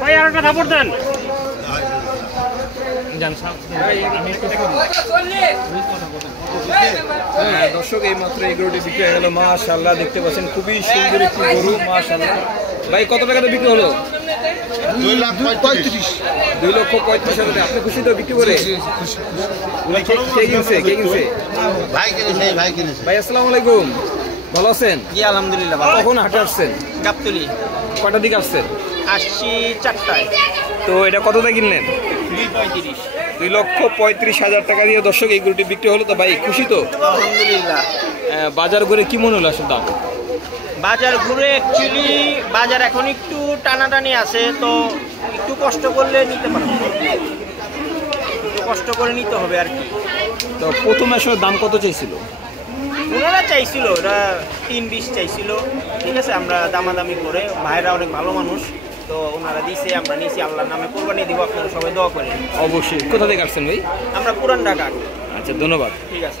ভাই আর একটা থাপড় দেন। দর্শক এই মাত্র এই গরুটি বিক্রি হয়ে গেল। মাশাআল্লাহ দেখতে পাচ্ছেন খুবই সুন্দর একটি গরু। মাশাআল্লাহ ভাই কত টাকাতে বিক্রি হলো? 2,35,000। আপনি খুশি তো বিক্রি করে? কে কিনছে? ভাই আসসালামু আলাইকুম, ভালো আছেন? জি আলহামদুলিল্লাহ ভালো। কখন হাটে আসছেন? গাবতলী। কয়টার দিকে আসছেন? আসছি 4টায়। তো এটা কতটা কিনলেন? 2.35। 2,35,000 টাকা দিয়ে দর্শক এই গরুটি বিক্রি হলো। তো ভাই খুশি তো? আলহামদুলিল্লাহ। বাজার করে কি মনে হলো আসলে দাম? বাজার ঘুরে অ্যাকচুয়ালি বাজার এখন একটু টানাটানি আছে, তো একটু কষ্ট করলে নিতে পারবো, একটু কষ্ট করে নিতে হবে আর কি। তো প্রথমে আসলে দাম কত চাইছিল? ওনারা চাইছিল, ওরা 3.20 চাইছিল। ঠিক আছে, আমরা দামাদামি করে, ভাইরা অনেক ভালো মানুষ, তো ওনারা দিছে, আমরা নিছি। আল্লাহর নামে কোরবানি দিব, আপনারা সবাই দোয়া করেন। অবশ্যই। কোথা থেকে আসছেন ভাই? আমরা পুরান ঢাকা। আচ্ছা ধন্যবাদ। ঠিক আছে।